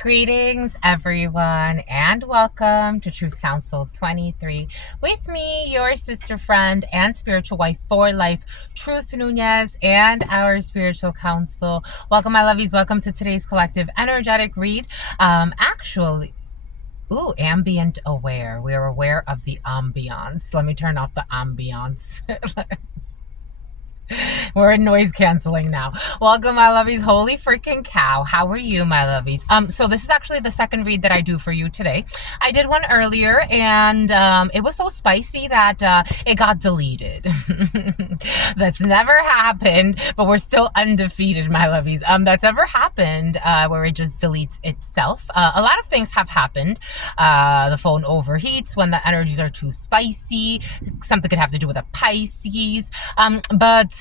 Greetings, everyone, and welcome to Truth Council 23 with me, your sister friend and spiritual wife for life, Truth Nunez, and our spiritual council. Welcome, my lovies. Welcome to today's collective energetic read. Ambient aware. We're aware of the ambiance. Let me turn off the ambiance. We're in noise canceling now. Welcome, my lovies. Holy freaking cow. How are you, my lovies? So this is actually the second read that I do for you today. I did one earlier and it was so spicy that it got deleted. That's never happened, but we're still undefeated, my lovies. That's ever happened where it just deletes itself. A lot of things have happened. The phone overheats when the energies are too spicy. Something could have to do with a Pisces.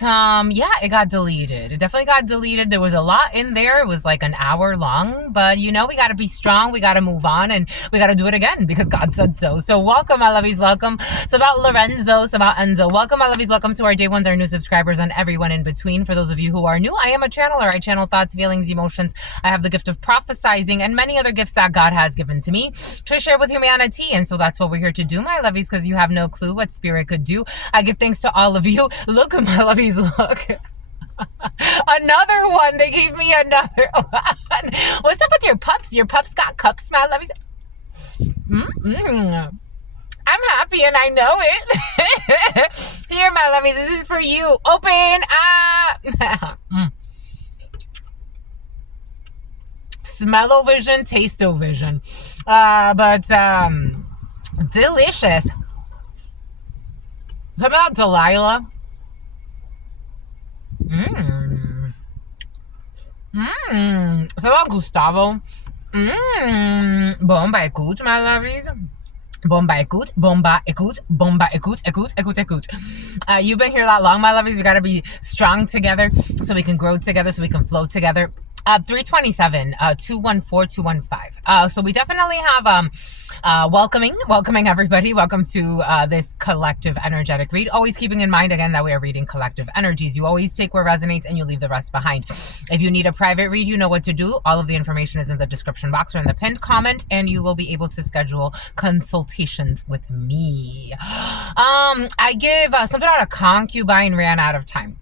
Yeah, it got deleted. It definitely got deleted. There was a lot in there. It was like an hour long, but you know, we got to be strong. We got to move on and we got to do it again because God said so. So welcome, my lovies. Welcome. It's about Lorenzo. It's about Enzo. Welcome, my lovies. Welcome to our day ones, our new subscribers, and everyone in between. For those of you who are new, I am a channeler. I channel thoughts, feelings, emotions. I have the gift of prophesizing and many other gifts that God has given to me to share with humanity. And so that's what we're here to do, my lovies, because you have no clue what spirit could do. I give thanks to all of you. Look at my lovies. Look. Another one. They gave me another one. What's up with your pups? Your pups got cups, my lovies. I'm happy and I know it. Here, my lovies, this is for you. Open up. Smell-o-vision, taste-o-vision. But delicious. How about Delilah? So about Gustavo? Bomba écoute, my lovies. Bomba écoute, bomba écoute, bomba écoute, écoute, écoute, écoute. You've been here that long, my lovies. We got to be strong together so we can grow together, so we can flow together. 327, 214-215. So we definitely have welcoming everybody. Welcome to this collective energetic read. Always keeping in mind again that we are reading collective energies. You always take what resonates and you leave the rest behind. If you need a private read, you know what to do. All of the information is in the description box or in the pinned comment, and you will be able to schedule consultations with me. I give something about a concubine ran out of time.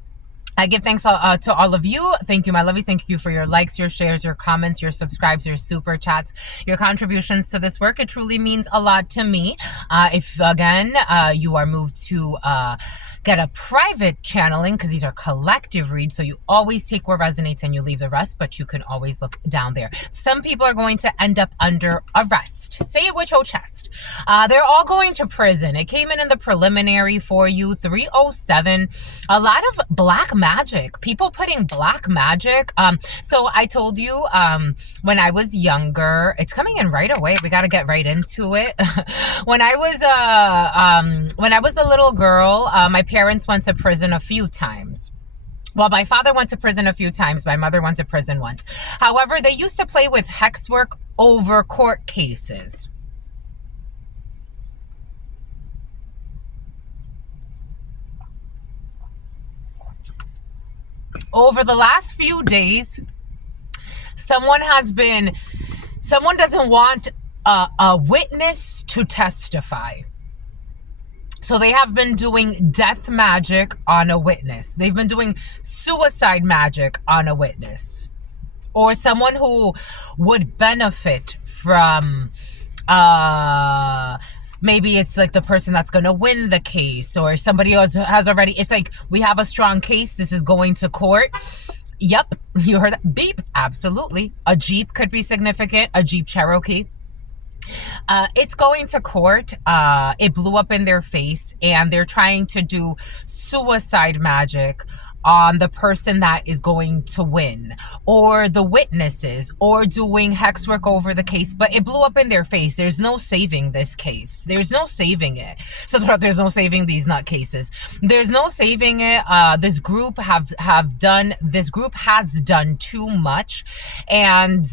I give thanks to all of you. Thank you, my lovies. Thank you for your likes, your shares, your comments, your subscribes, your super chats, your contributions to this work. It truly means a lot to me. If, again, you are moved to get a private channeling, because these are collective reads, so you always take what resonates and you leave the rest, but you can always look down there. Some people are going to end up under arrest. Say it with your chest. They're all going to prison. It came in the preliminary for you, 307. A lot of black magic. People putting black magic. So I told you when I was younger, it's coming in right away. We got to get right into it. When I was a little girl, my parents went to prison a few times. Well, my father went to prison a few times. My mother went to prison once. However, they used to play with hex work over court cases. Over the last few days, someone doesn't want a witness to testify. So they have been doing death magic on a witness. They've been doing suicide magic on a witness. Or someone who would benefit from, maybe it's like the person that's going to win the case, or somebody else has already, it's like, we have a strong case. This is going to court. Yep. You heard that? Beep. Absolutely. A Jeep could be significant. A Jeep Cherokee. It's going to court. It blew up in their face, and they're trying to do suicide magic on the person that is going to win, or the witnesses, or doing hex work over the case. But it blew up in their face. There's no saving this case. There's no saving it. So there's no saving these nutcases. There's no saving it. This group has done too much, and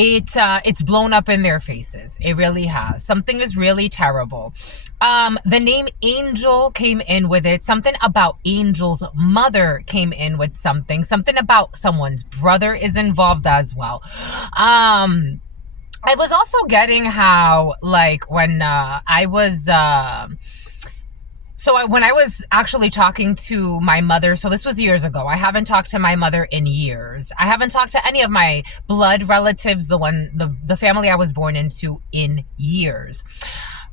it's blown up in their faces. It really has. Something is really terrible. The name Angel came in with it. Something about Angel's mother came in with something. Something about someone's brother is involved as well. I was also getting how, like, when I was when I was actually talking to my mother, so this was years ago. I haven't talked to my mother in years. I haven't talked to any of my blood relatives, the family I was born into, in years.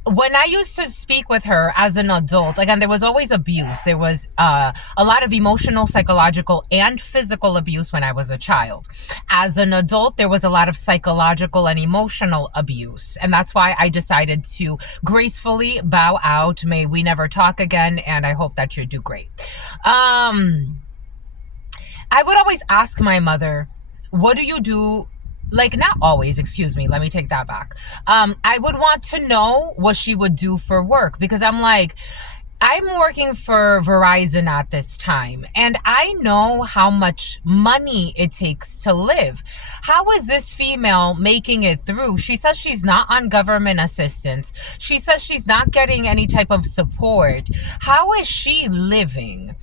When I used to speak with her as an adult, again, there was always abuse. There was a lot of emotional, psychological, and physical abuse when I was a child. As an adult, there was a lot of psychological and emotional abuse. And that's why I decided to gracefully bow out. May we never talk again. And I hope that you do great. I would always ask my mother, what do you do? Like, not always, excuse me, let me take that back. I would want to know what she would do for work, because I'm like, I'm working for Verizon at this time, and I know how much money it takes to live. How is this female making it through? She says she's not on government assistance. She says she's not getting any type of support. How is she living?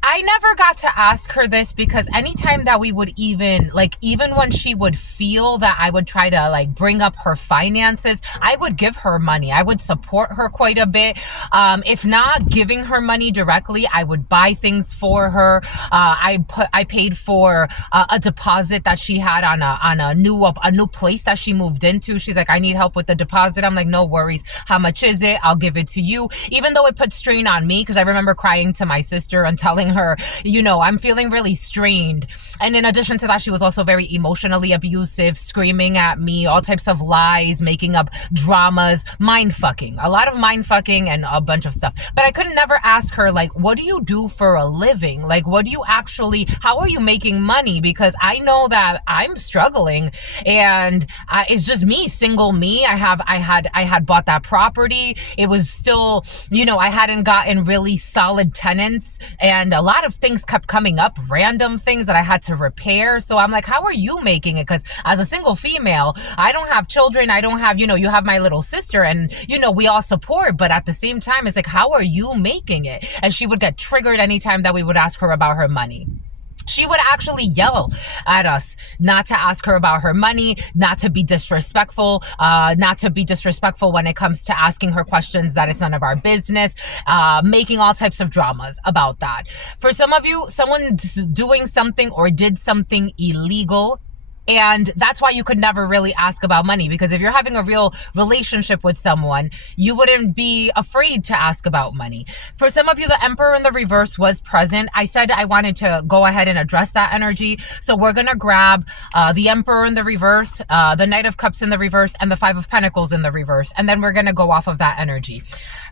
I never got to ask her this, because anytime that we would even when she would feel that I would try to like bring up her finances, I would give her money. I would support her quite a bit. If not giving her money directly, I would buy things for her. I paid for a deposit that she had on a new place that she moved into. She's like, I need help with the deposit. I'm like, no worries. How much is it? I'll give it to you. Even though it put strain on me, because I remember crying to my sister and telling her, I'm feeling really strained. And in addition to that, she was also very emotionally abusive, screaming at me, all types of lies, making up dramas, mind fucking, a lot of mind fucking and a bunch of stuff. But I could never ask her, like, what do you do for a living? Like, how are you making money? Because I know that I'm struggling, and it's just me, single me. I had bought that property. It was still, I hadn't gotten really solid tenants, and a lot of things kept coming up, random things that I had to repair. So I'm like, how are you making it? Because as a single female, I don't have children. I don't have, you have my little sister, and, we all support. But at the same time, it's like, how are you making it? And she would get triggered anytime that we would ask her about her money. She would actually yell at us not to ask her about her money, not to be disrespectful when it comes to asking her questions that it's none of our business, making all types of dramas about that. For some of you, someone's doing something or did something illegal, and that's why you could never really ask about money, because if you're having a real relationship with someone, you wouldn't be afraid to ask about money. For some of you, the Emperor in the reverse was present. I said I wanted to go ahead and address that energy. So we're going to grab the Emperor in the reverse, the Knight of Cups in the reverse, and the Five of Pentacles in the reverse. And then we're going to go off of that energy.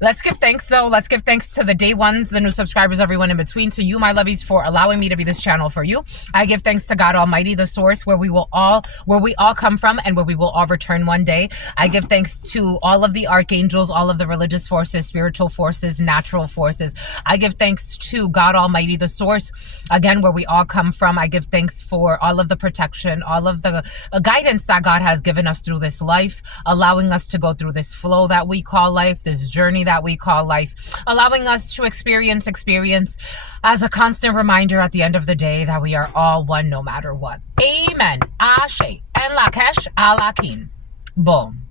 Let's give thanks, though. Let's give thanks to the day ones, the new subscribers, everyone in between, to you, my lovies, for allowing me to be this channel for you. I give thanks to God Almighty, the source, where we all come from and where we will all return one day. I give thanks to all of the archangels, all of the religious forces, spiritual forces, natural forces. I give thanks to God Almighty, the source, again, where we all come from. I give thanks for all of the protection, all of the guidance that God has given us through this life, allowing us to go through this flow that we call life, this journey that we call life, allowing us to experience as a constant reminder at the end of the day that we are all one no matter what. Amen. Ashe. En Lakesh Alakin. Boom.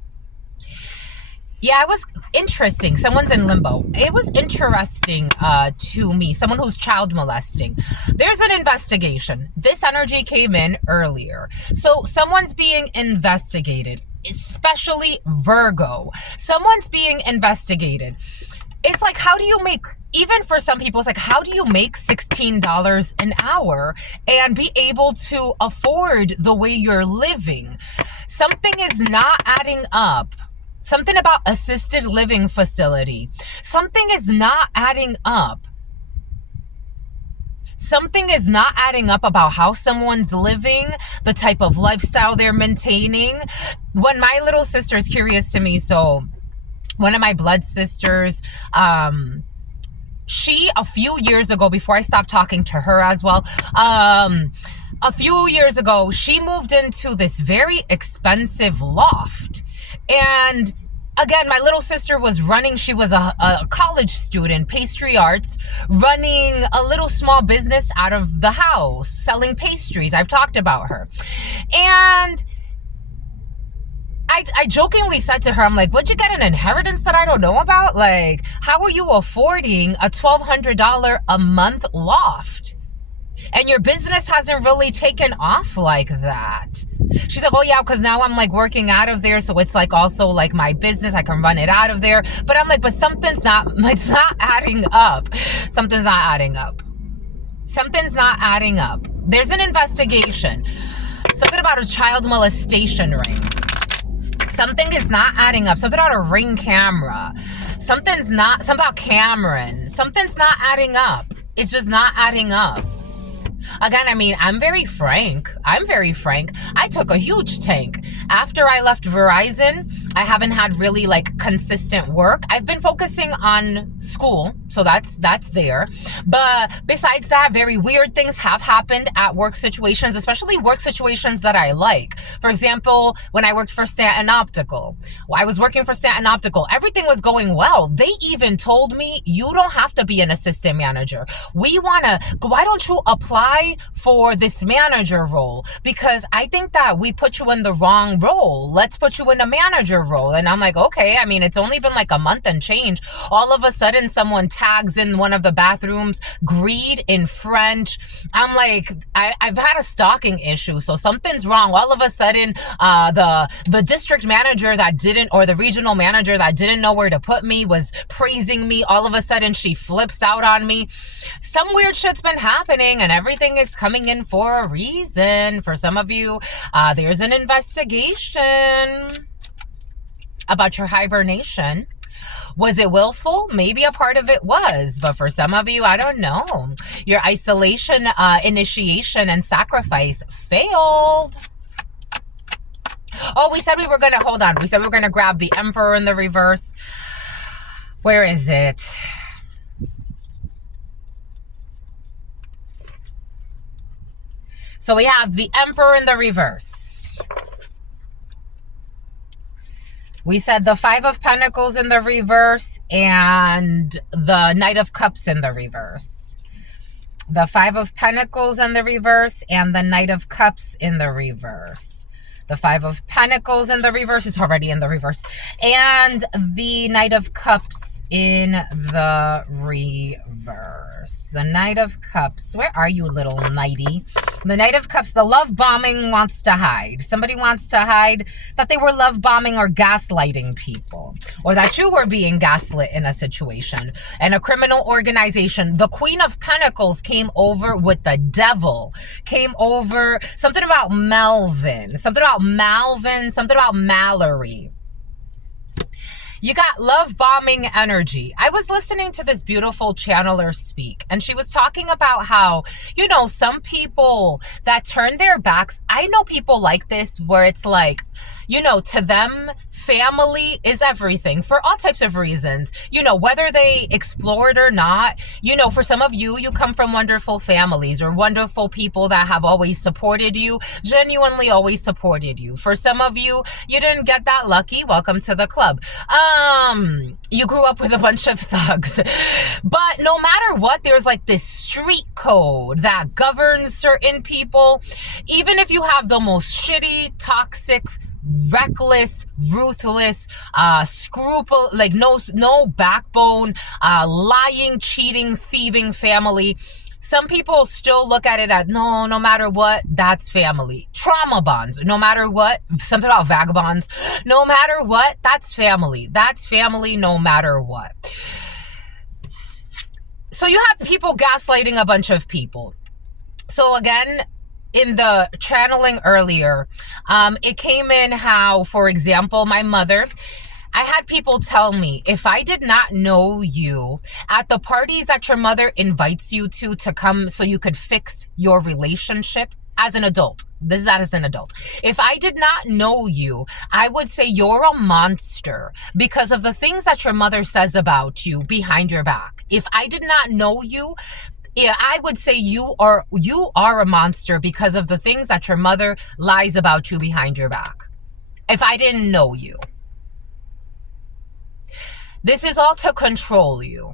Yeah, it was interesting. Someone's in limbo. It was interesting to me. Someone who's child molesting. There's an investigation. This energy came in earlier. So someone's being investigated, especially Virgo. Someone's being investigated. It's like, how do you make, even for some people, it's like, how do you make $16 an hour and be able to afford the way you're living? Something is not adding up. Something about assisted living facility. Something is not adding up. Something is not adding up about how someone's living, the type of lifestyle they're maintaining. When my little sister is curious to me, so one of my blood sisters, she, a few years ago, before I stopped talking to her as well, a few years ago, she moved into this very expensive loft. And again, my little sister was running, she was a college student, pastry arts, running a little small business out of the house, selling pastries. I've talked about her. And I jokingly said to her, I'm like, would you get an inheritance that I don't know about? Like, how are you affording a $1,200 a month loft? And your business hasn't really taken off like that. She's like, oh yeah, because now I'm like working out of there. So it's like also like my business. I can run it out of there. But I'm like, but it's not adding up. Something's not adding up. Something's not adding up. There's an investigation. Something about a child molestation ring. Something is not adding up. Something about a Ring camera. Something about Cameron. Something's not adding up. It's just not adding up. Again, I mean, I'm very frank. I took a huge tank. After I left Verizon, I haven't had really like consistent work. I've been focusing on school, so that's there. But besides that, very weird things have happened at work situations, especially work situations that I like. For example, when I worked for Stanton Optical. I was working for Stanton Optical. Everything was going well. They even told me, you don't have to be an assistant manager. Why don't you apply for this manager role? Because I think that we put you in the wrong role. Let's put you in a manager role. And I'm like, okay, I mean, it's only been like a month and change. All of a sudden, someone tags in one of the bathrooms, greed in French. I'm like, I've had a stalking issue, so something's wrong. All of a sudden, the district manager that didn't, or the regional manager that didn't know where to put me was praising me. All of a sudden, she flips out on me. Some weird shit's been happening, and everything is coming in for a reason. For some of you, there's an investigation about your hibernation. Was it willful? Maybe a part of it was, but for some of you, I don't know. Your isolation, initiation, and sacrifice failed. Oh, we said we were going to, hold on. We said we were going to grab the Emperor in the reverse. Where is it? So we have the Emperor in the reverse. We said the Five of Pentacles in the reverse and the Knight of Cups in the reverse. The Five of Pentacles in the reverse and the Knight of Cups in the reverse. The Five of Pentacles in the reverse. It's already in the reverse. And the Knight of Cups in the reverse. The Knight of Cups. Where are you, little knighty? The Knight of Cups. The love bombing wants to hide. Somebody wants to hide that they were love bombing or gaslighting people, or that you were being gaslit in a situation. And a criminal organization. The Queen of Pentacles came over with the devil. Came over. Something about Melvin. Something about Malvin. Something about Mallory. You got love bombing energy. I was listening to this beautiful channeler speak, and she was talking about how, you know, some people that turn their backs, I know people like this where it's like, you know, to them, family is everything for all types of reasons. You know, whether they explore it or not, you know, for some of you, you come from wonderful families or wonderful people that have always supported you, genuinely always supported you. For some of you, you didn't get that lucky. Welcome to the club. You grew up with a bunch of thugs. But no matter what, there's like this street code that governs certain people. Even if you have the most shitty, toxic, reckless, ruthless, like no backbone, lying, cheating, thieving family, some people still look at it as, no matter what, that's family. Trauma bonds, no matter what. Something about vagabonds. No matter what, that's family. That's family no matter what. So you have people gaslighting a bunch of people. So again, in the channeling earlier, it came in how, for example, my mother, I had people tell me, if I did not know you at the parties that your mother invites you to come so you could fix your relationship as an adult. This is as an adult. If I did not know you, I would say you're a monster because of the things that your mother says about you behind your back. If I did not know you, Yeah, I would say you are a monster because of the things that your mother lies about you behind your back. If I didn't know you. This is all to control you.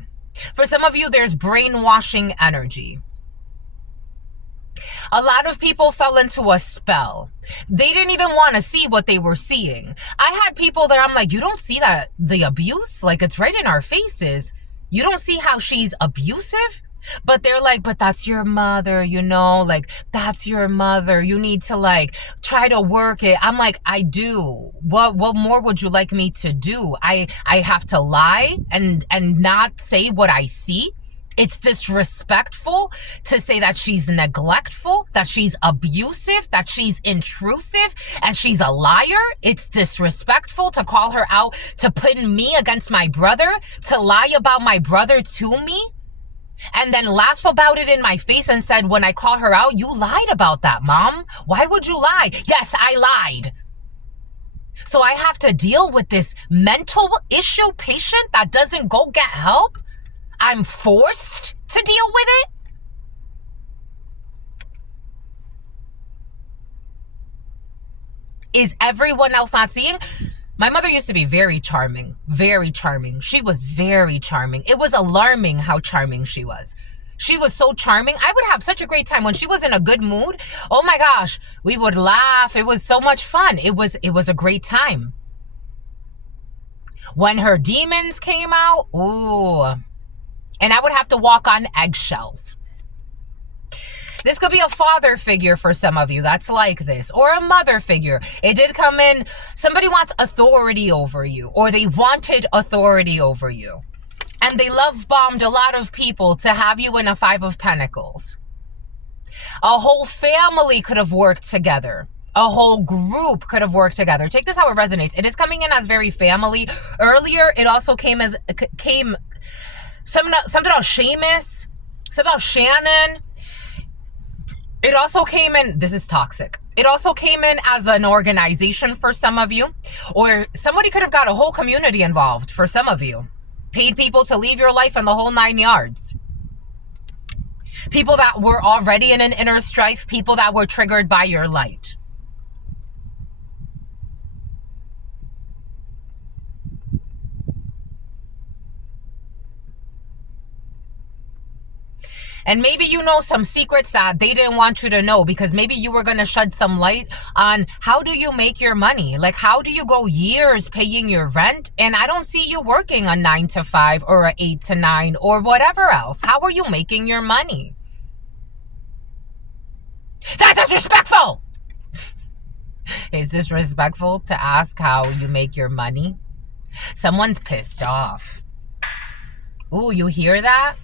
For some of you, there's brainwashing energy. A lot of people fell into a spell. They didn't even want to see what they were seeing. I had people that I'm like, you don't see that the abuse? Like, it's right in our faces. You don't see how she's abusive? But they're like, but that's your mother, you know, like, that's your mother. You need to, like, try to work it. I'm like, I do. What more would you like me to do? I have to lie and not say what I see? It's disrespectful to say that she's neglectful, that she's abusive, that she's intrusive, and she's a liar. It's disrespectful to call her out, to put me against my brother, to lie about my brother to me, and then laugh about it in my face and said, when I call her out, you lied about that, Mom. Why would you lie? Yes, I lied. So I have to deal with this mental issue patient that doesn't go get help? I'm forced to deal with it? Is everyone else not seeing? My mother used to be very charming, very charming. She was very charming. It was alarming how charming she was. She was so charming. I would have such a great time when she was in a good mood. Oh my gosh, we would laugh. It was so much fun. It was a great time. When her demons came out, ooh. And I would have to walk on eggshells. This could be a father figure for some of you that's like this, or a mother figure. It did come in, somebody wants authority over you, or they wanted authority over you. And they love bombed a lot of people to have you in a 5 of Pentacles. A whole family could have worked together. A whole group could have worked together. Take this how it resonates. It is coming in as very family. Earlier, it also came something about Seamus, something about Shannon. It also came in, this is toxic. It also came in as an organization for some of you, or somebody could have got a whole community involved for some of you. Paid people to leave your life in the whole 9 yards. People that were already in an inner strife, people that were triggered by your light. And maybe you know some secrets that they didn't want you to know, because maybe you were going to shed some light on how do you make your money? Like, how do you go years paying your rent? And I don't see you working a 9 to 5 or a 8 to 9 or whatever else. How are you making your money? That's disrespectful! Is disrespectful to ask how you make your money? Someone's pissed off. Ooh, you hear that?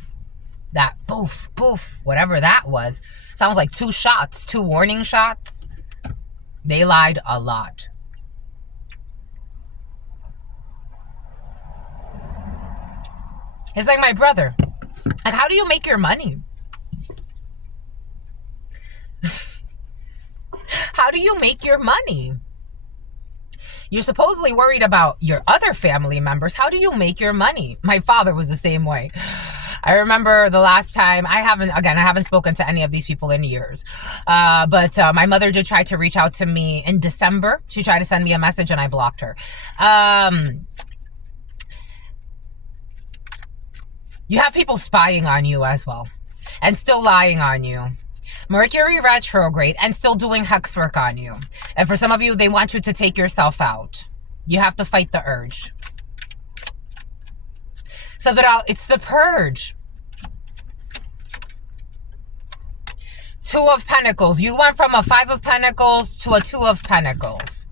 That poof, poof, whatever that was. Sounds like 2 shots, 2 warning shots. They lied a lot. It's like my brother. Like, how do you make your money? How do you make your money? You're supposedly worried about your other family members. How do you make your money? My father was the same way. I remember the last time, I haven't spoken to any of these people in years. But my mother did try to reach out to me in December. She tried to send me a message and I blocked her. You have people spying on you as well and still lying on you. Mercury retrograde and still doing hex work on you. And for some of you, they want you to take yourself out. You have to fight the urge. So that it's the purge. 2 of Pentacles. You went from a 5 of Pentacles to a 2 of Pentacles.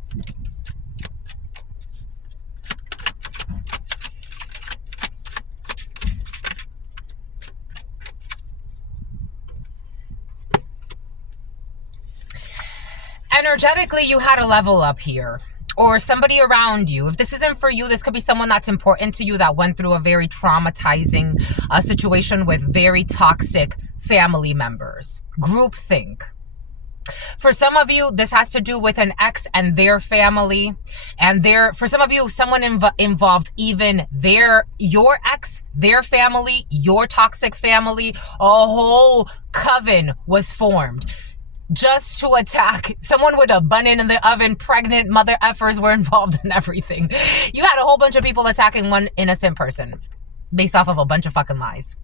Energetically, you had a level up here. Or somebody around you. If this isn't for you, this could be someone that's important to you that went through a very traumatizing situation with very toxic family members. Groupthink. For some of you, this has to do with an ex and their family. And for some of you, someone involved even your ex, their family, your toxic family. A whole coven was formed just to attack someone with a bun in the oven. Pregnant mother effers were involved in everything. You had a whole bunch of people attacking one innocent person based off of a bunch of fucking lies.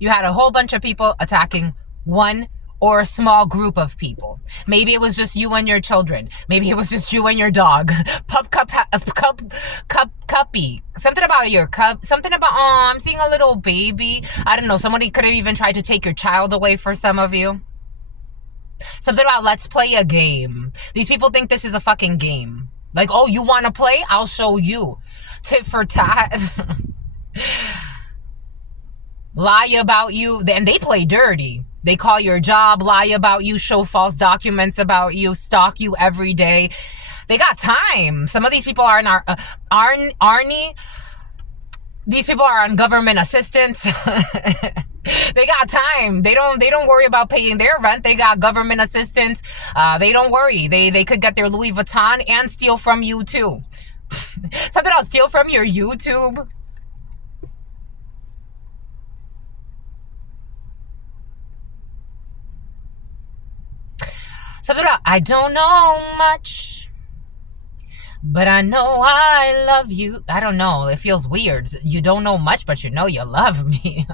You had a whole bunch of people attacking one or a small group of people. Maybe it was just you and your children. Maybe it was just you and your dog. Cuppy. Something about your cup. Something about, oh, I'm seeing a little baby. I don't know. Somebody could have even tried to take your child away for some of you. Something about let's play a game. These people think this is a fucking game. Like, oh, you want to play? I'll show you. Tit for tat. Lie about you, and they play dirty. They call your job, lie about you, show false documents about you, stalk you every day. They got time. Some of these people are in our Arnie. These people are on government assistance. They got time. They don't worry about paying their rent. They got government assistance. They don't worry. They could get their Louis Vuitton and steal from you too. Something I'll steal from your YouTube. Something about, I don't know much, but I know I love you. I don't know. It feels weird. You don't know much, but you know you love me.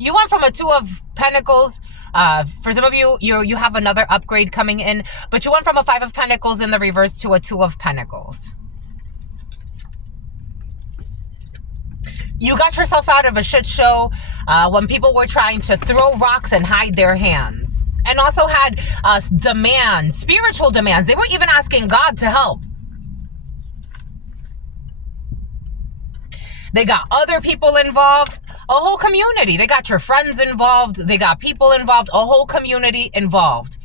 You went from a Two of Pentacles. For some of you, you have another upgrade coming in, but you went from a Five of Pentacles in the reverse to a Two of Pentacles. You got yourself out of a shit show when people were trying to throw rocks and hide their hands. And also had demands, spiritual demands. They weren't even asking God to help. They got other people involved, a whole community. They got your friends involved. They got people involved, a whole community involved.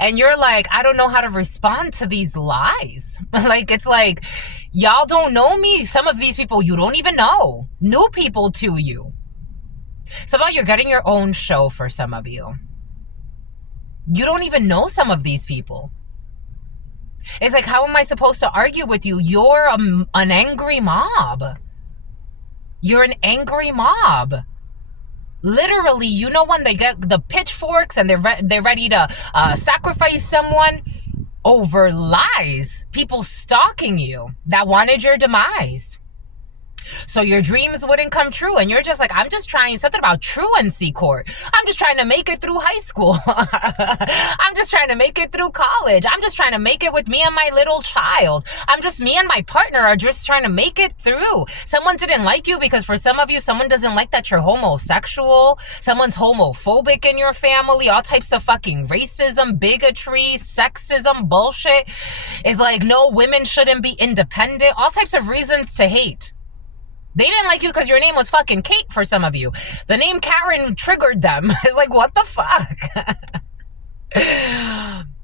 And you're like, I don't know how to respond to these lies. Like, it's like, y'all don't know me. Some of these people you don't even know. New people to you. Somehow you're getting your own show for some of you. You don't even know some of these people. It's like, how am I supposed to argue with you? You're an angry mob. You're an angry mob. Literally, you know, when they get the pitchforks and they're ready to sacrifice someone over lies. People stalking you that wanted your demise. So your dreams wouldn't come true. And you're just like, I'm just trying something about truancy court. I'm just trying to make it through high school. I'm just trying to make it through college. I'm just trying to make it with me and my little child. Me and my partner are just trying to make it through. Someone didn't like you because for some of you, someone doesn't like that you're homosexual. Someone's homophobic in your family. All types of fucking racism, bigotry, sexism, bullshit. It's like, no, women shouldn't be independent. All types of reasons to hate. They didn't like you because your name was fucking Kate for some of you. The name Karen triggered them. It's like, what the fuck?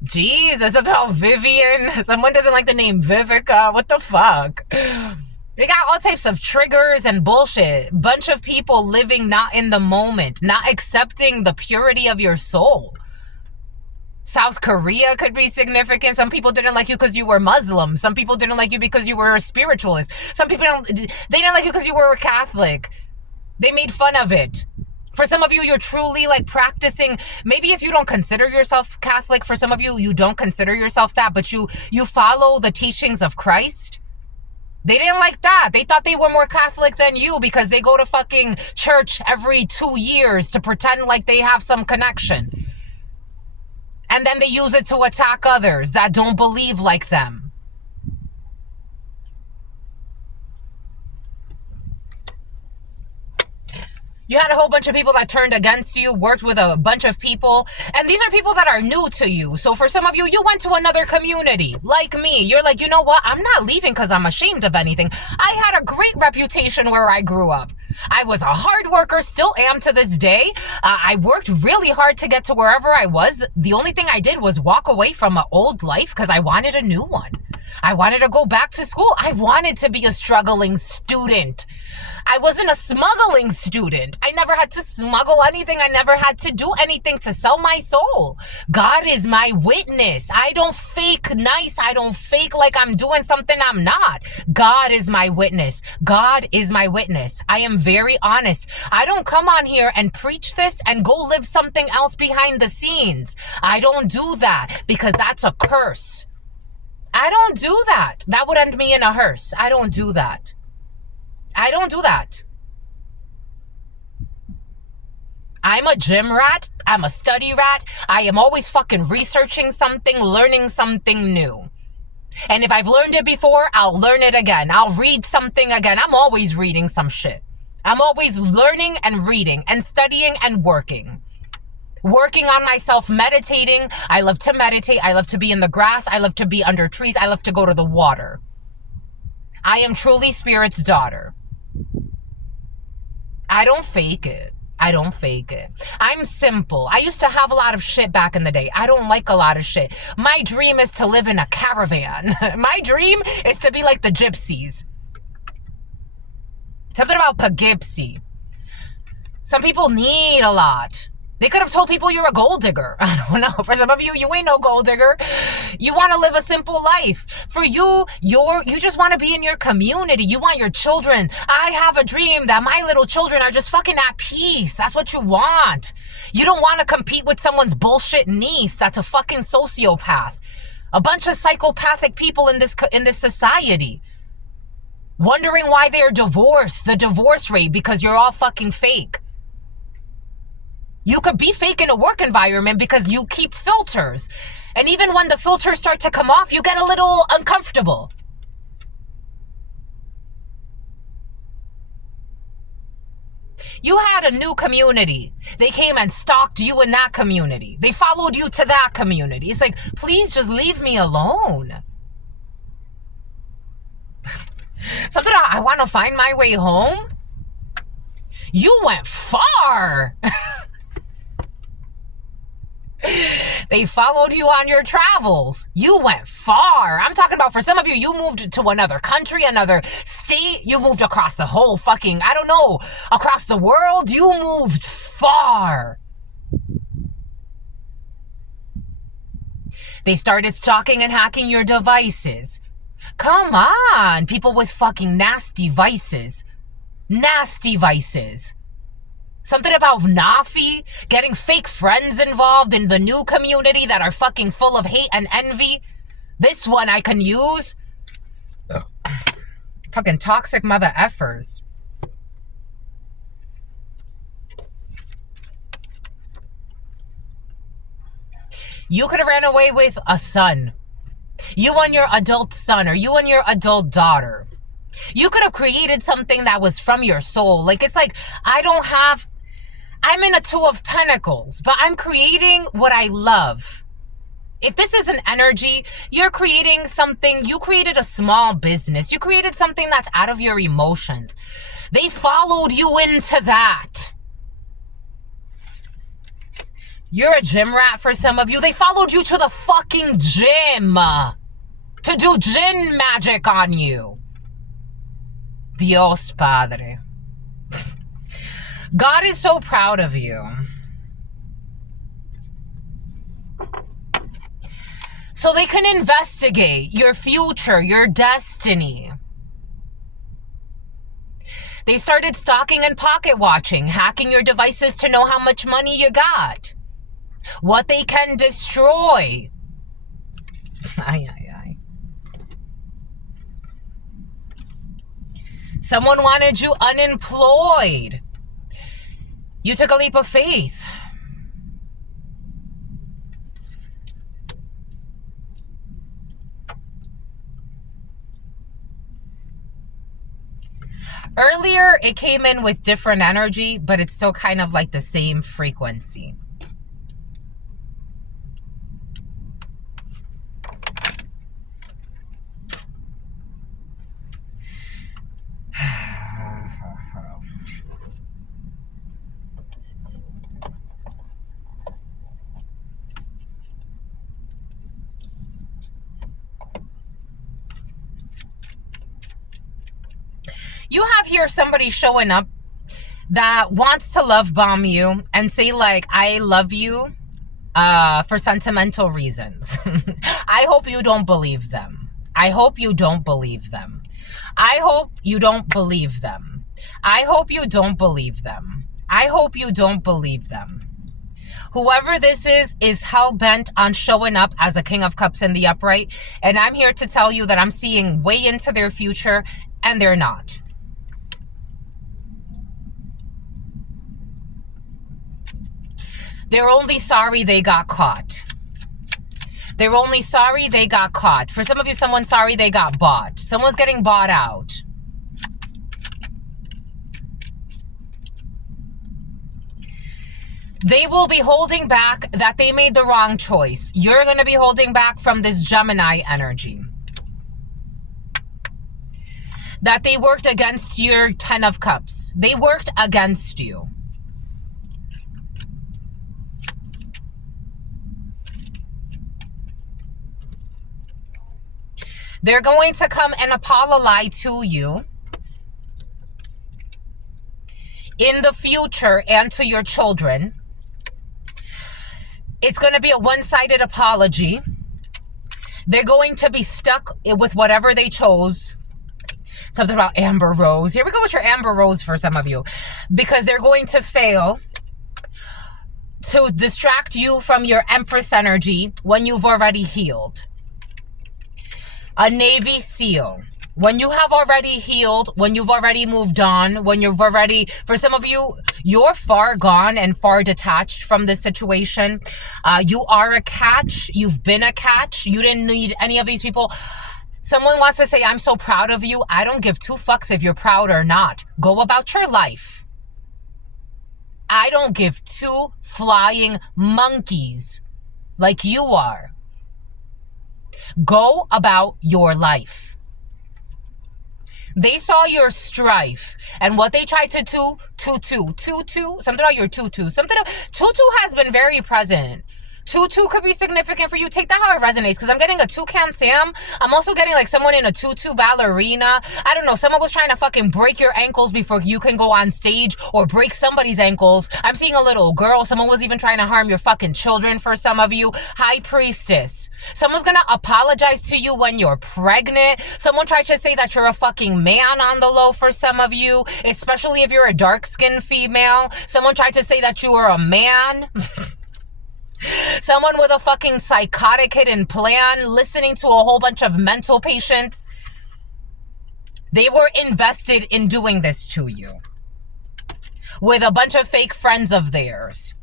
Jesus, about Vivian. Someone doesn't like the name Vivica. What the fuck? They got all types of triggers and bullshit. Bunch of people living not in the moment, not accepting the purity of your soul. South Korea could be significant. Some people didn't like you because you were Muslim. Some people didn't like you because you were a spiritualist. Some people they didn't like you because you were a Catholic. They made fun of it. For some of you, you're truly like practicing. Maybe if you don't consider yourself Catholic, for some of you, you don't consider yourself that, but you follow the teachings of Christ. They didn't like that. They thought they were more Catholic than you because they go to fucking church every 2 years to pretend like they have some connection. And then they use it to attack others that don't believe like them. You had a whole bunch of people that turned against you, worked with a bunch of people. And these are people that are new to you. So for some of you, you went to another community. Like me, you're like, you know what? I'm not leaving because I'm ashamed of anything. I had a great reputation where I grew up. I was a hard worker, still am to this day. I worked really hard to get to wherever I was. The only thing I did was walk away from an old life because I wanted a new one. I wanted to go back to school. I wanted to be a struggling student. I wasn't a smuggling student. I never had to smuggle anything. I never had to do anything to sell my soul. God is my witness. I don't fake nice. I don't fake like I'm doing something I'm not. God is my witness. God is my witness. I am very honest. I don't come on here and preach this and go live something else behind the scenes. I don't do that because that's a curse. I don't do that. That would end me in a hearse. I don't do that. I don't do that. I'm a gym rat. I'm a study rat. I am always fucking researching something, learning something new. And if I've learned it before, I'll learn it again. I'll read something again. I'm always reading some shit. I'm always learning and reading and studying and working. Working on myself, meditating. I love to meditate. I love to be in the grass. I love to be under trees. I love to go to the water. I am truly Spirit's daughter. I don't fake it. I don't fake it. I'm simple. I used to have a lot of shit back in the day. I don't like a lot of shit. My dream is to live in a caravan. My dream is to be like the gypsies. Something about Poughkeepsie. Some people need a lot. They could have told people you're a gold digger. I don't know. For some of you, you ain't no gold digger. You want to live a simple life. For you, you just want to be in your community. You want your children. I have a dream that my little children are just fucking at peace. That's what you want. You don't want to compete with someone's bullshit niece that's a fucking sociopath. A bunch of psychopathic people in this society. Wondering why they're divorced. The divorce rate because you're all fucking fake. You could be fake in a work environment because you keep filters. And even when the filters start to come off, you get a little uncomfortable. You had a new community. They came and stalked you in that community. They followed you to that community. It's like, please just leave me alone. Something I want to find my way home. You went far. They followed you on your travels. You went far. I'm talking about for some of you, you moved to another country, another state. You moved across the whole fucking, I don't know, across the world. You moved far. They started stalking and hacking your devices. Come on, people with fucking nasty vices. Nasty vices. Something about Nafi, getting fake friends involved in the new community that are fucking full of hate and envy. This one I can use. Ugh. Fucking toxic mother effers. You could have ran away with a son. You and your adult son, or you and your adult daughter. You could have created something that was from your soul. Like, it's like, I'm in a 2 of Pentacles, but I'm creating what I love. If this is an energy, you're creating something, you created a small business. You created something that's out of your emotions. They followed you into that. You're a gym rat for some of you. They followed you to the fucking gym to do gin magic on you. Dios Padre. God is so proud of you. So they can investigate your future, your destiny. They started stalking and pocket watching, hacking your devices to know how much money you got. What they can destroy. Ay, ay, ay. Someone wanted you unemployed. You took a leap of faith. Earlier, it came in with different energy, but it's still kind of like the same frequency. You have here somebody showing up that wants to love bomb you and say like, I love you for sentimental reasons. I hope you don't believe them. I hope you don't believe them. I hope you don't believe them. I hope you don't believe them. I hope you don't believe them. Whoever this is hell-bent on showing up as a King of Cups in the upright. And I'm here to tell you that I'm seeing way into their future, and they're not. They're only sorry they got caught. They're only sorry they got caught. For some of you, someone's sorry they got bought. Someone's getting bought out. They will be holding back that they made the wrong choice. You're going to be holding back from this Gemini energy. That they worked against your 10 of Cups. They worked against you. They're going to come and apologize to you in the future and to your children. It's going to be a one-sided apology. They're going to be stuck with whatever they chose. Something about Amber Rose. Here we go with your Amber Rose for some of you. Because they're going to fail to distract you from your Empress energy when you've already healed. A Navy SEAL. When you have already healed, when you've already moved on, when you've already, for some of you, you're far gone and far detached from this situation. You are a catch. You've been a catch. You didn't need any of these people. Someone wants to say, I'm so proud of you. I don't give two fucks if you're proud or not. Go about your life. I don't give two flying monkeys like you are. Go about your life. They saw your strife and what they tried to do, something about your tutu, tutu has been very present. Tutu could be significant for you. Take that how it resonates, because I'm getting a toucan Sam. I'm also getting like someone in a tutu ballerina. I don't know. Someone was trying to fucking break your ankles before you can go on stage, or break somebody's ankles. I'm seeing a little girl. Someone was even trying to harm your fucking children for some of you. High priestess. Someone's gonna apologize to you when you're pregnant. Someone tried to say that you're a fucking man on the low for some of you, especially if you're a dark-skinned female. Someone tried to say that you were a man. Someone with a fucking psychotic hidden plan, listening to a whole bunch of mental patients. They were invested in doing this to you. With a bunch of fake friends of theirs.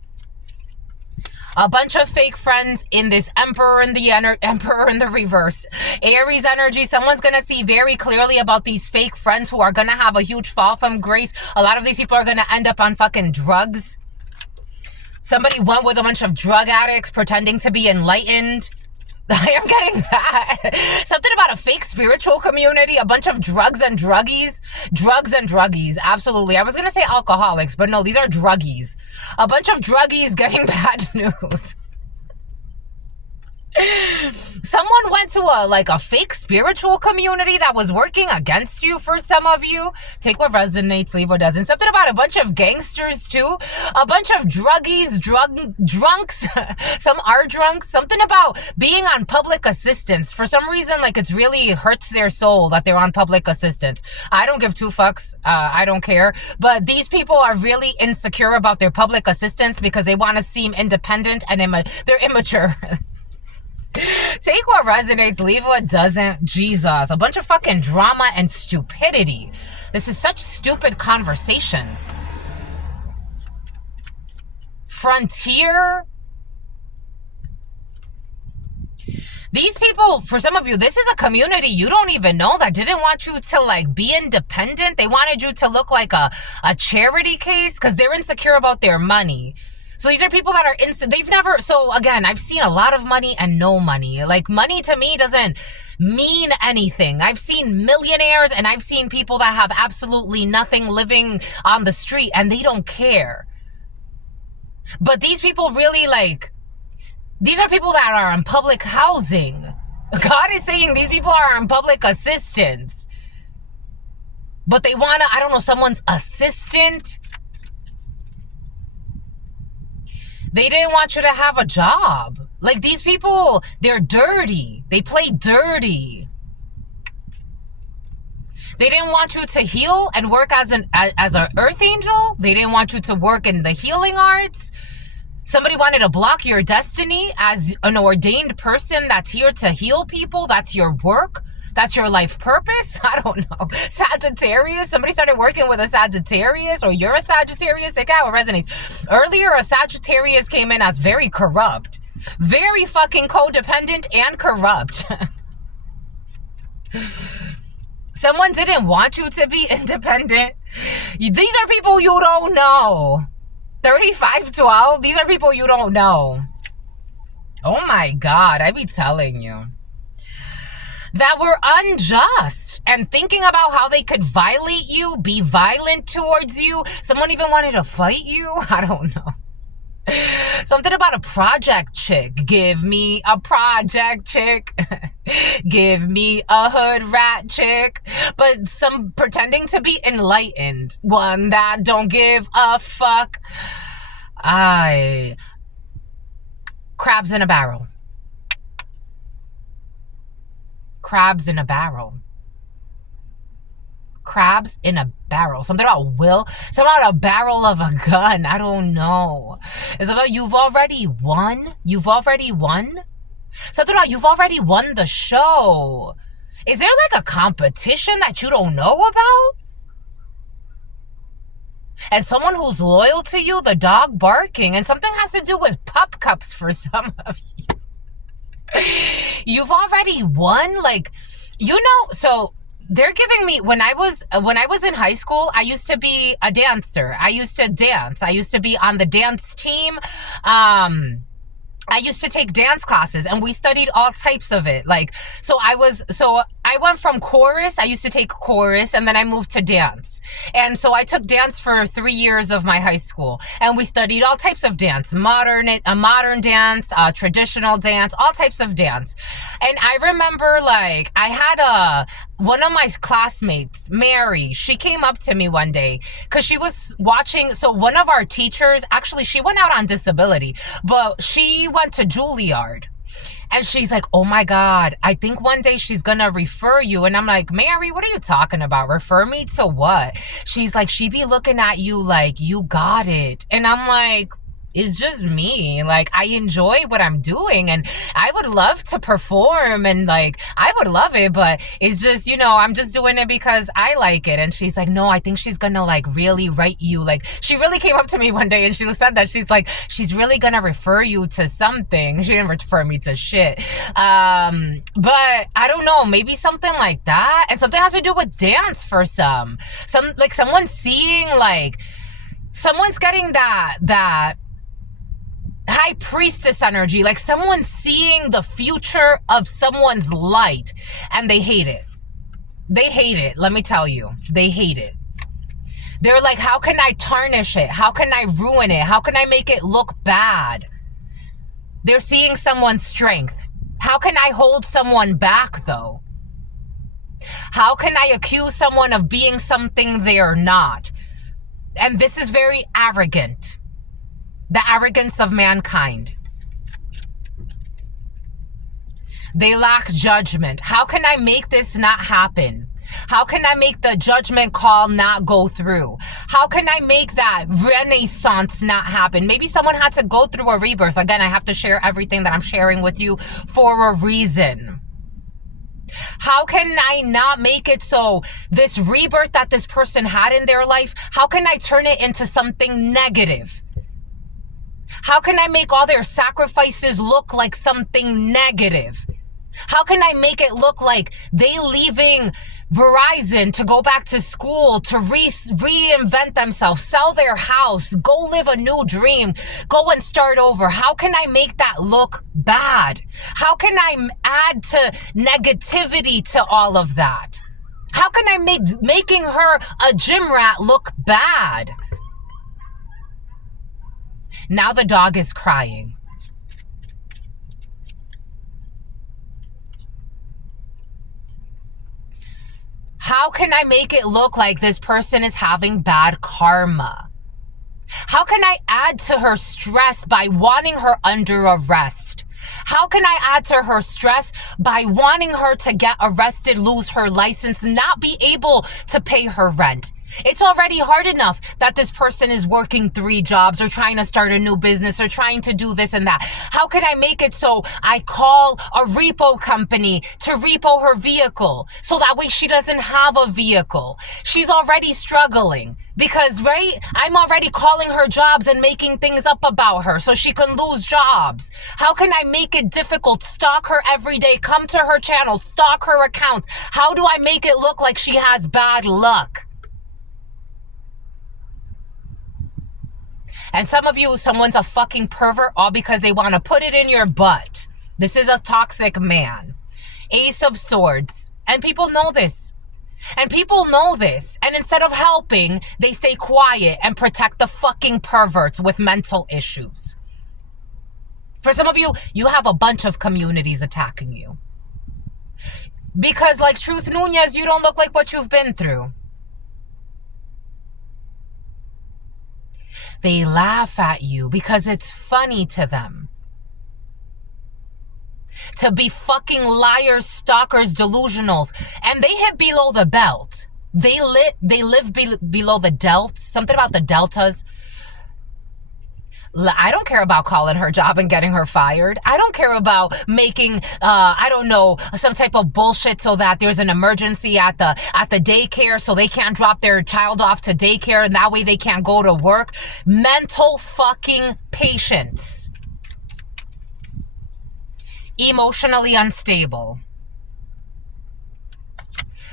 A bunch of fake friends in this Emperor in the reverse. Aries energy. Someone's going to see very clearly about these fake friends who are going to have a huge fall from grace. A lot of these people are going to end up on fucking drugs. Somebody went with a bunch of drug addicts pretending to be enlightened. I am getting that. Something about a fake spiritual community, a bunch of drugs and druggies. Drugs and druggies, absolutely. I was going to say alcoholics, but no, these are druggies. A bunch of druggies getting bad news. Someone went to a fake spiritual community that was working against you for some of you. Take what resonates, leave what doesn't. Something about a bunch of gangsters too. A bunch of druggies, drunks. Some are drunks. Something about being on public assistance. For some reason, it's really hurts their soul that they're on public assistance. I don't give two fucks. I don't care. But these people are really insecure about their public assistance because they want to seem independent and they're immature. Take what resonates, leave what doesn't. Jesus, a bunch of fucking drama and stupidity. This is such stupid conversations. Frontier. These people, for some of you, this is a community you don't even know that didn't want you to be independent. They wanted you to look like a charity case because they're insecure about their money. So these are people that are so again, I've seen a lot of money and no money. Money to me doesn't mean anything. I've seen millionaires and I've seen people that have absolutely nothing living on the street and they don't care. But these people really these are people that are in public housing. God is saying these people are on public assistance. but they want to, I don't know, someone's assistant. They didn't want you to have a job. Like, these people, they're dirty. They play dirty. They didn't want you to heal and work as an earth angel. They didn't want you to work in the healing arts. Somebody wanted to block your destiny as an ordained person that's here to heal people. That's your work. That's your life purpose. I don't know. Sagittarius. Somebody started working with a Sagittarius, or you're a Sagittarius. Like, how it resonates. Earlier, a Sagittarius came in as very corrupt. Very fucking codependent and corrupt. Someone didn't want you to be independent. These are people you don't know. 3512, these are people you don't know. Oh my God, I be telling you. That were unjust and thinking about how they could violate you, be violent towards you. Someone even wanted to fight you. I don't know. Something about a project chick. Give me a project chick. Give me a hood rat chick. But some pretending to be enlightened. One that don't give a fuck. Crabs in a barrel. Crabs in a barrel. Crabs in a barrel. Something about something about a barrel of a gun. I don't know. It's about you've already won. You've already won. Something about you've already won the show. Is there like a competition that you don't know about? And someone who's loyal to you, the dog barking, and something has to do with pup cups for some of you. You've already won, like, you know, so they're giving me, when I was in high school, I used to be a dancer. I used to dance. I used to be on the dance team. I used to take dance classes, and we studied all types of it. Like, so I went from chorus. I used to take chorus, and then I moved to dance. And so I took dance for 3 years of my high school, and we studied all types of dance, modern dance, traditional dance, all types of dance. And I remember, like, I had one of my classmates, Mary, she came up to me one day because she was watching. So one of our teachers, actually, she went out on disability, but she went to Juilliard. And she's like, oh my God, I think one day she's gonna refer you. And I'm like, Mary, what are you talking about? Refer me to what? She's like, she be looking at you like you got it. And I'm like, it's just me. Like, I enjoy what I'm doing, and I would love to perform, and like, I would love it, but it's just, you know, I'm just doing it because I like it. And she's like, no, I think she's gonna like really write you. Like, she really came up to me one day and she said that she's like, she's really gonna refer you to something. She didn't refer me to shit. But I don't know, maybe something like that. And something has to do with dance for some, like someone's seeing, like, someone's getting that high priestess energy, like someone seeing the future of someone's light, and they hate it. They hate it. Let me tell you, they hate it. They're like, how can I tarnish it? How can I ruin it? How can I make it look bad? They're seeing someone's strength. How can I hold someone back, though? How can I accuse someone of being something they're not? And this is very arrogant. The arrogance of mankind. They lack judgment. How can I make this not happen? How can I make the judgment call not go through? How can I make that renaissance not happen? Maybe someone had to go through a rebirth. Again, I have to share everything that I'm sharing with you for a reason. How can I not make it so this rebirth that this person had in their life, how can I turn it into something negative? How can I make all their sacrifices look like something negative? How can I make it look like they leaving Verizon to go back to school, to reinvent themselves, sell their house, go live a new dream, go and start over? How can I make that look bad? How can I add to negativity to all of that? How can I make making her a gym rat look bad? Now the dog is crying. How can I make it look like this person is having bad karma? How can I add to her stress by wanting her under arrest? How can I add to her stress by wanting her to get arrested, lose her license, not be able to pay her rent? It's already hard enough that this person is working 3 jobs or trying to start a new business or trying to do this and that. How can I make it so I call a repo company to repo her vehicle so that way she doesn't have a vehicle? She's already struggling because, right, I'm already calling her jobs and making things up about her so she can lose jobs. How can I make it difficult? Stalk her every day, come to her channel, stalk her accounts. How do I make it look like she has bad luck? And some of you, someone's a fucking pervert all because they want to put it in your butt. This is a toxic man. Ace of Swords. And people know this. And people know this. And instead of helping, they stay quiet and protect the fucking perverts with mental issues. For some of you, you have a bunch of communities attacking you. Because like Truth Nunez, you don't look like what you've been through. They laugh at you because it's funny to them. To be fucking liars, stalkers, delusionals. And they hit below the belt. They live below the delt. Something about the deltas. I don't care about calling her job and getting her fired. I don't care about making, I don't know, some type of bullshit so that there's an emergency at the daycare so they can't drop their child off to daycare and that way they can't go to work. Mental fucking patience. Emotionally unstable.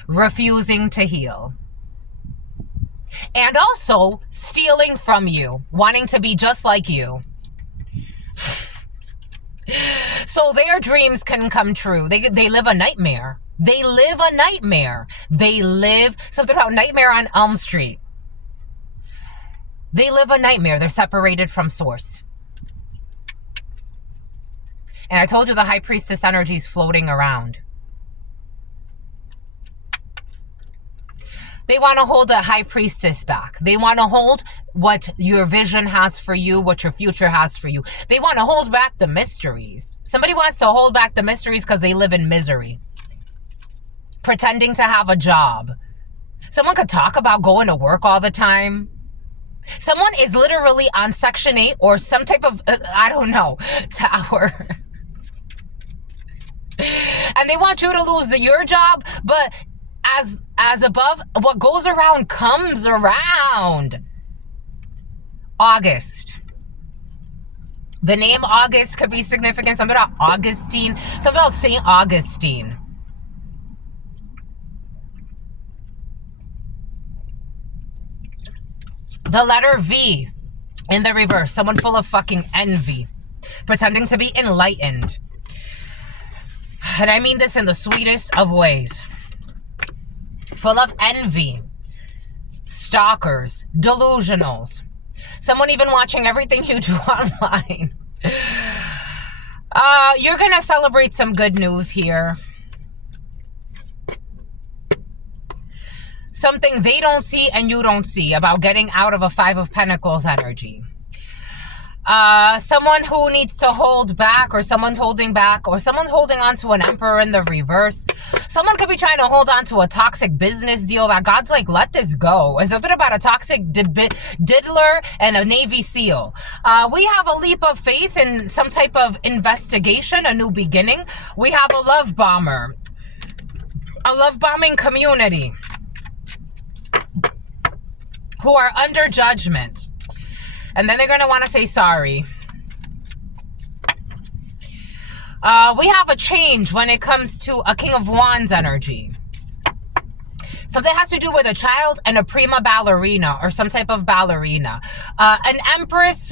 Refusing to heal. And also stealing from you, wanting to be just like you. So their dreams can come true. They live a nightmare. They live a nightmare. They live something about Nightmare on Elm Street. They live a nightmare. They're separated from source. And I told you the High Priestess energy is floating around. They want to hold a High Priestess back. They want to hold what your vision has for you, what your future has for you. They want to hold back the mysteries. Somebody wants to hold back the mysteries because they live in misery. Pretending to have a job. Someone could talk about going to work all the time. Someone is literally on Section 8 or some type of, I don't know, tower. And they want you to lose your job, but as above, what goes around comes around. August. The name August could be significant. Something about Augustine. Something about St. Augustine. The letter V in the reverse. Someone full of fucking envy. Pretending to be enlightened. And I mean this in the sweetest of ways. Full of envy, stalkers, delusionals, someone even watching everything you do online. You're gonna celebrate some good news here. Something they don't see and you don't see about getting out of a 5 of Pentacles energy. Someone who needs to hold back, or someone's holding back, or someone's holding on to an Emperor in the reverse. Someone could be trying to hold on to a toxic business deal that God's like, let this go. It's something about a toxic diddler and a Navy SEAL. We have a leap of faith in some type of investigation, a new beginning. We have a love bomber, a love bombing community who are under judgment. And then they're going to want to say sorry. We have a change when it comes to a King of Wands energy. Something has to do with a child and a prima ballerina or some type of ballerina. An Empress,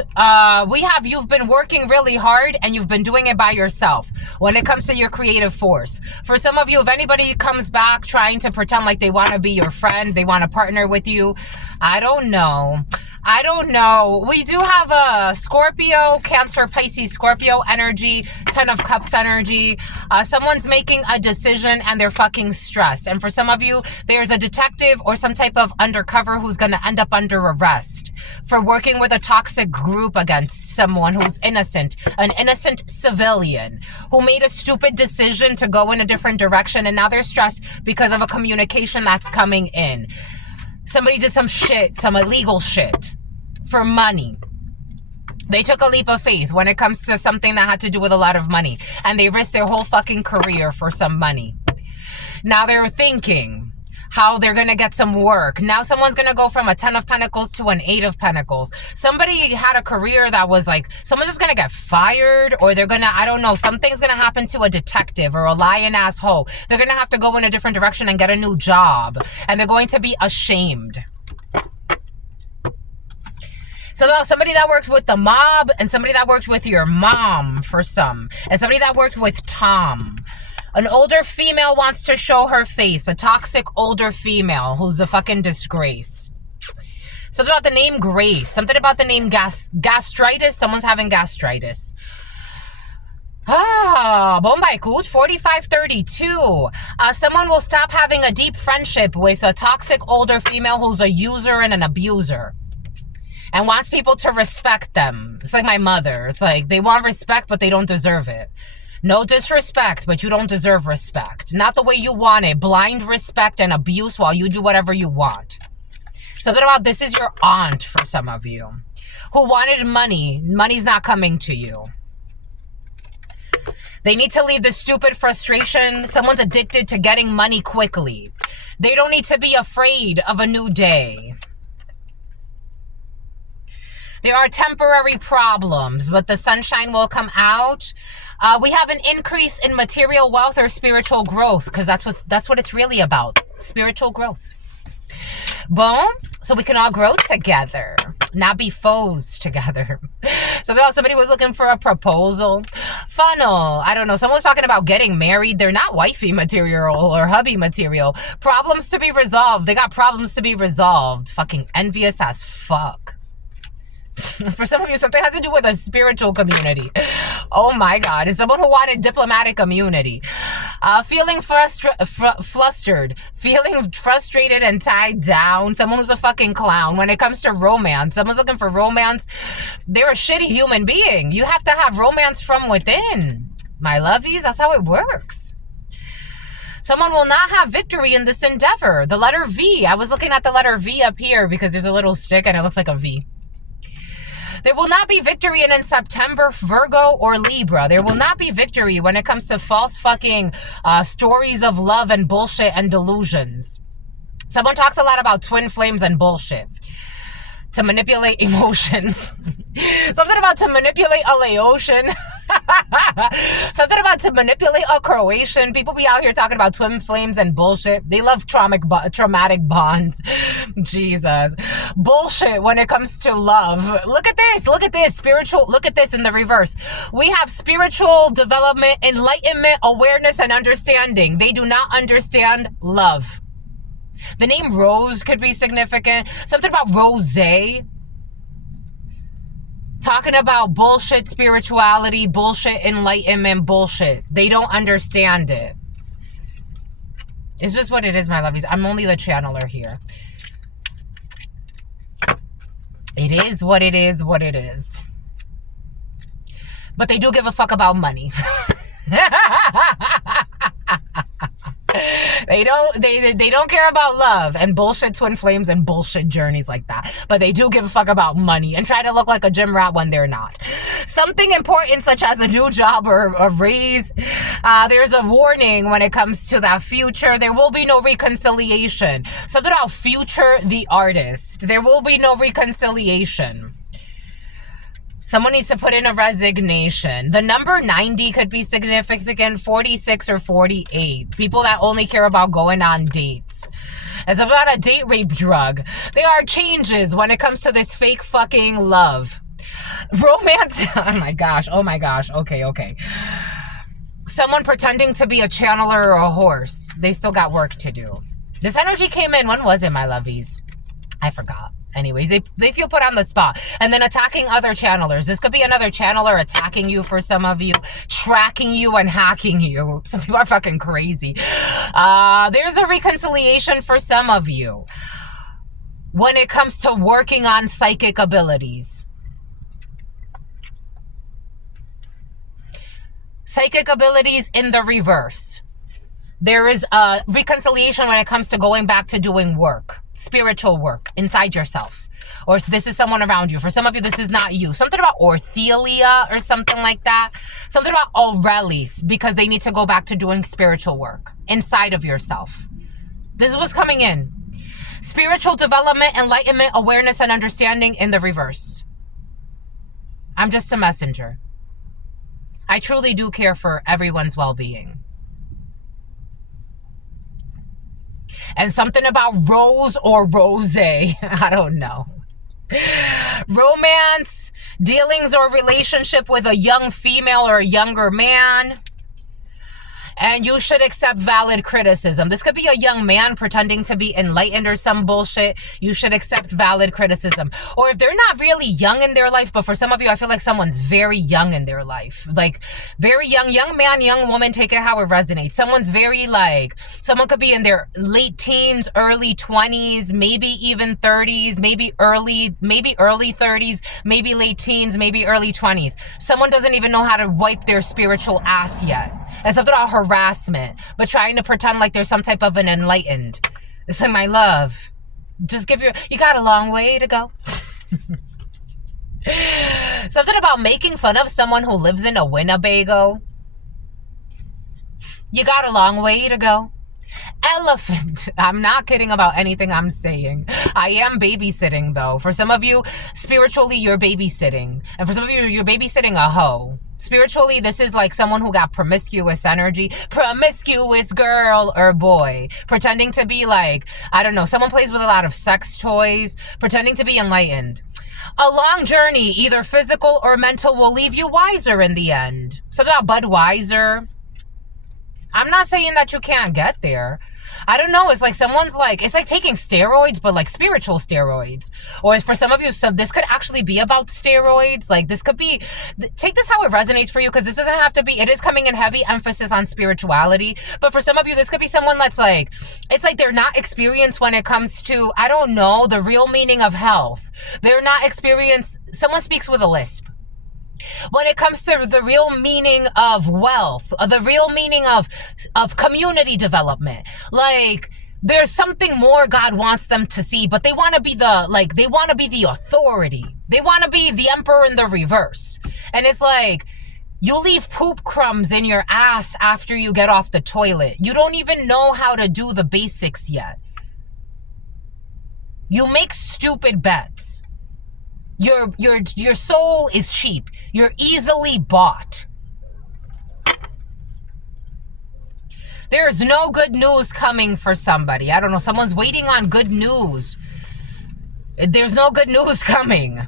you've been working really hard and you've been doing it by yourself when it comes to your creative force. For some of you, if anybody comes back trying to pretend like they want to be your friend, they want to partner with you, I don't know. I don't know. We do have a Scorpio, Cancer, Pisces, Scorpio energy, 10 of Cups energy. Someone's making a decision and they're fucking stressed. And for some of you, there's a detective or some type of undercover who's going to end up under arrest for working with a toxic group against someone who's innocent, an innocent civilian who made a stupid decision to go in a different direction, and now they're stressed because of a communication that's coming in. Somebody did some shit, some illegal shit for money. They took a leap of faith when it comes to something that had to do with a lot of money, and they risked their whole fucking career for some money. Now they're thinking how they're going to get some work. Now someone's going to go from a 10 of Pentacles to an 8 of Pentacles. Somebody had a career that was like, someone's just going to get fired, or they're going to, I don't know, something's going to happen to a detective or a lion asshole. They're going to have to go in a different direction and get a new job, and they're going to be ashamed. So somebody that worked with the mob, and somebody that worked with your mom for some, and somebody that worked with Tom. An older female wants to show her face. A toxic older female who's a fucking disgrace. Something about the name Grace. Something about the name gastritis. Someone's having gastritis. Bombay Coot, 4532. Someone will stop having a deep friendship with a toxic older female who's a user and an abuser, and wants people to respect them. It's like my mother. It's like they want respect, but they don't deserve it. No disrespect, but you don't deserve respect. Not the way you want it. Blind respect and abuse while you do whatever you want. Something about this is your aunt for some of you who wanted money. Money's not coming to you. They need to leave the stupid frustration. Someone's addicted to getting money quickly. They don't need to be afraid of a new day. There are temporary problems, but the sunshine will come out. We have an increase in material wealth or spiritual growth, because that's what it's really about. Spiritual growth. Boom. So we can all grow together, not be foes together. Somebody was looking for a proposal. Funnel. I don't know. Someone was talking about getting married. They're not wifey material or hubby material. Problems to be resolved. They got problems to be resolved. Fucking envious as fuck. For some of you, something has to do with a spiritual community. Oh my God. It's someone who wanted diplomatic immunity. Feeling flustered. Feeling frustrated and tied down. Someone who's a fucking clown. When it comes to romance, someone's looking for romance. They're a shitty human being. You have to have romance from within. My lovies, that's how it works. Someone will not have victory in this endeavor. The letter V. I was looking at the letter V up here because there's a little stick and it looks like a V. There will not be victory in September, Virgo or Libra. There will not be victory when it comes to false fucking stories of love and bullshit and delusions. Someone talks a lot about twin flames and bullshit. To manipulate emotions. Something about to manipulate a Laotian. Something about to manipulate a Croatian. People be out here talking about twin flames and bullshit. They love traumatic bonds. Jesus. Bullshit when it comes to love. Look at this. Look at this. Spiritual. Look at this in the reverse. We have spiritual development, enlightenment, awareness, and understanding. They do not understand love. The name Rose could be significant. Something about rosé. Talking about bullshit spirituality, bullshit enlightenment, bullshit. They don't understand it. It's just what it is, my lovies. I'm only the channeler here. It is what it is, what it is. But they do give a fuck about money. They don't care about love and bullshit twin flames and bullshit journeys like that. But they do give a fuck about money and try to look like a gym rat when they're not. Something important such as a new job or a raise. There's a warning when it comes to that future. There will be no reconciliation. Something about future the artist. There will be no reconciliation. Someone needs to put in a resignation. The number 90 could be significant, 46 or 48. People that only care about going on dates. It's about a date rape drug. There are changes when it comes to this fake fucking love. Romance. Oh my gosh. Okay. Someone pretending to be a channeler or a horse. They still got work to do. This energy came in. When was it, my lovies? I forgot. Anyways, they feel put on the spot. And then attacking other channelers. This could be another channeler attacking you for some of you, tracking you and hacking you. Some people are fucking crazy. There's a reconciliation for some of you when it comes to working on psychic abilities. Psychic abilities in the reverse. There is a reconciliation when it comes to going back to doing work, spiritual work inside yourself. Or this is someone around you. For some of you, this is not you. Something about Orthelia or something like that. Something about Aurelis, because they need to go back to doing spiritual work inside of yourself. This is what's coming in. Spiritual development, enlightenment, awareness, and understanding in the reverse. I'm just a messenger. I truly do care for everyone's well-being. And something about rose or rosé. I don't know. Romance, dealings or relationship with a young female or a younger man. And you should accept valid criticism. This could be a young man pretending to be enlightened or some bullshit. You should accept valid criticism. Or if they're not really young in their life, but for some of you, I feel like someone's very young in their life. Like, very young man, young woman, take it how it resonates. Someone's very like, someone could be in their late teens, early 20s, maybe even 30s, maybe early 30s, maybe late teens, maybe early 20s. Someone doesn't even know how to wipe their spiritual ass yet. And something about harassment, but trying to pretend like there's some type of an enlightened. It's like, my love, just you got a long way to go. Something about making fun of someone who lives in a Winnebago. You got a long way to go. Elephant. I'm not kidding about anything I'm saying. I am babysitting though. For some of you, spiritually, you're babysitting. And for some of you, you're babysitting a hoe. Spiritually, this is like someone who got promiscuous energy. Promiscuous girl or boy. Pretending to be like, I don't know, someone plays with a lot of sex toys. Pretending to be enlightened. A long journey, either physical or mental, will leave you wiser in the end. Something about Budweiser. I'm not saying that you can't get there. I don't know. It's like someone's like, it's like taking steroids, but like spiritual steroids. Or for some of you, this could actually be about steroids. Like this could be, take this how it resonates for you, because this doesn't have to be, it is coming in heavy emphasis on spirituality. But for some of you, this could be someone that's like, it's like they're not experienced when it comes to, I don't know, the real meaning of health. They're not experienced, someone speaks with a lisp. When it comes to the real meaning of wealth, the real meaning of community development, like there's something more God wants them to see, but they want to be they want to be the authority. They want to be the emperor in the reverse. And it's like, you leave poop crumbs in your ass after you get off the toilet. You don't even know how to do the basics yet. You make stupid bets. Your soul is cheap. You're easily bought. There's no good news coming for somebody. I don't know. Someone's waiting on good news. There's no good news coming.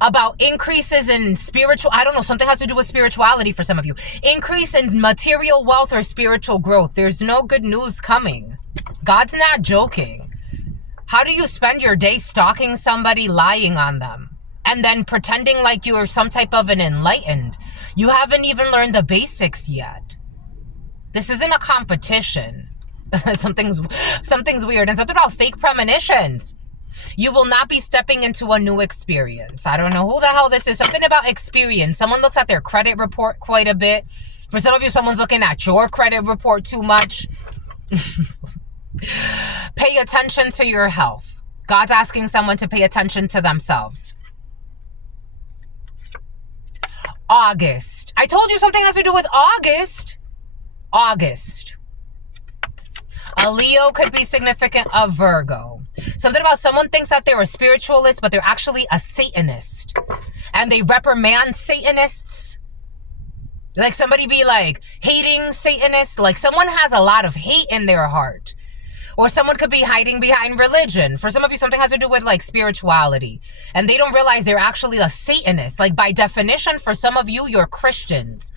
About increases in spiritual, I don't know, something has to do with spirituality for some of you. Increase in material wealth or spiritual growth. There's no good news coming. God's not joking. How do you spend your day stalking somebody, lying on them, and then pretending like you are some type of an enlightened? You haven't even learned the basics yet. This isn't a competition. Something's weird. And something about fake premonitions. You will not be stepping into a new experience. I don't know who the hell this is. Something about experience. Someone looks at their credit report quite a bit. For some of you, someone's looking at your credit report too much. Pay attention to your health. God's asking someone to pay attention to themselves. August. I told you something has to do with August. August. A Leo could be significant of Virgo. Something about someone thinks that they're a spiritualist, but they're actually a Satanist. And they reprimand Satanists. Like somebody be like hating Satanists. Like someone has a lot of hate in their heart. Or someone could be hiding behind religion. For some of you, something has to do with like spirituality. And they don't realize they're actually a Satanist. Like by definition, for some of you, you're Christians.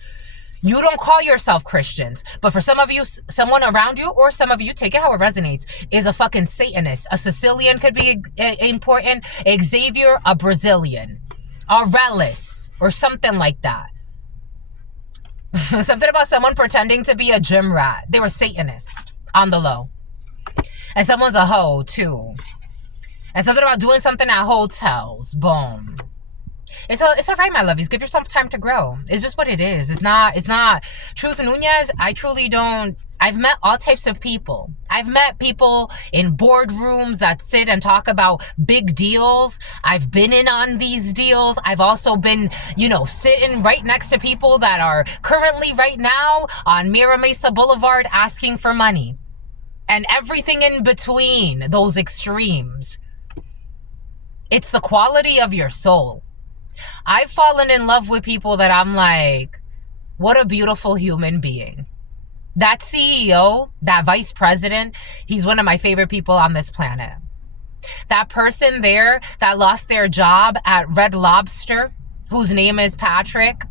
You don't call yourself Christians, but for some of you, someone around you, or some of you, take it how it resonates, is a fucking Satanist. A Sicilian could be important. Xavier, a Brazilian. Aurelius, or something like that. Something about someone pretending to be a gym rat. They were Satanists on the low. And someone's a hoe, too. And something about doing something at hotels. Boom. It's all right, my lovies. Give yourself time to grow. It's just what it is. It's not. Truth Nunez, I truly don't. I've met all types of people. I've met people in boardrooms that sit and talk about big deals. I've been in on these deals. I've also been, sitting right next to people that are currently right now on Mira Mesa Boulevard asking for money. And everything in between those extremes. It's the quality of your soul. I've fallen in love with people that I'm like, what a beautiful human being. That CEO, that vice president, he's one of my favorite people on this planet. That person there that lost their job at Red Lobster, whose name is Patrick,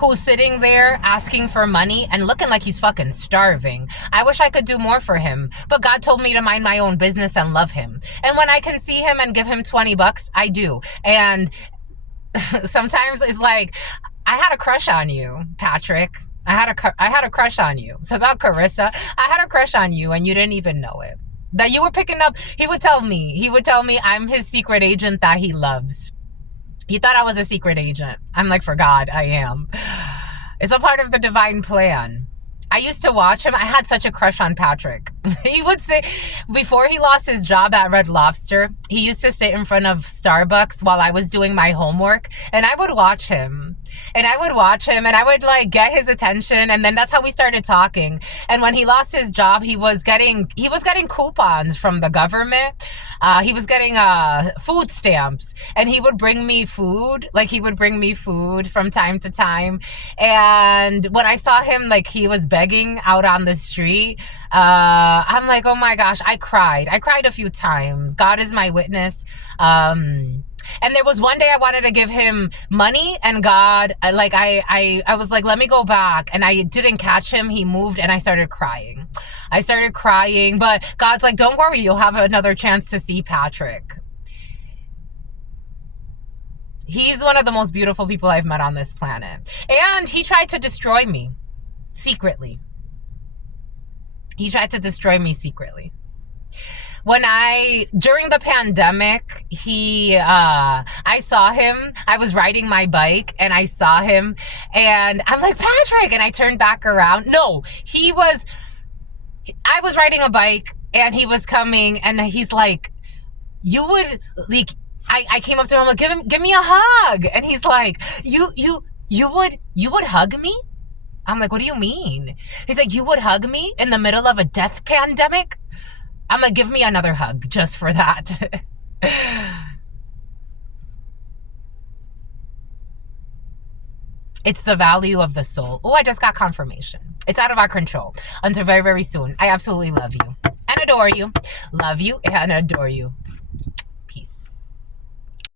who's sitting there asking for money and looking like he's fucking starving. I wish I could do more for him, but God told me to mind my own business and love him. And when I can see him and give him $20, I do. And sometimes it's like, I had a crush on you, Patrick. I had a crush on you. So about Carissa, I had a crush on you and you didn't even know it. That you were picking up, he would tell me I'm his secret agent that he loves. He thought I was a secret agent. I'm like, for God, I am. It's a part of the divine plan. I used to watch him. I had such a crush on Patrick. He would say, before he lost his job at Red Lobster, he used to sit in front of Starbucks while I was doing my homework. And I would watch him. And I would get his attention. And then that's how we started talking. And when he lost his job, he was getting coupons from the government. He was getting food stamps. And he would bring me food. He would bring me food from time to time. And when I saw him, he was begging out on the street, I'm like, oh my gosh, I cried a few times. God is my witness. And there was one day I wanted to give him money, and God, I was like, let me go back. And I didn't catch him. He moved and I started crying. But God's like, don't worry, you'll have another chance to see Patrick. He's one of the most beautiful people I've met on this planet. And he tried to destroy me secretly. During the pandemic, I saw him. I was riding my bike and I saw him and I'm like, Patrick, and I turned back around. No, I was riding a bike and he was coming and he's like, I came up to him, I'm like, give me a hug. And he's like, you would hug me? I'm like, what do you mean? He's like, you would hug me in the middle of a death pandemic? I'm like, give me another hug just for that. It's the value of the soul. Oh, I just got confirmation. It's out of our control. Until very, very soon. I absolutely love you and adore you. Love you and adore you.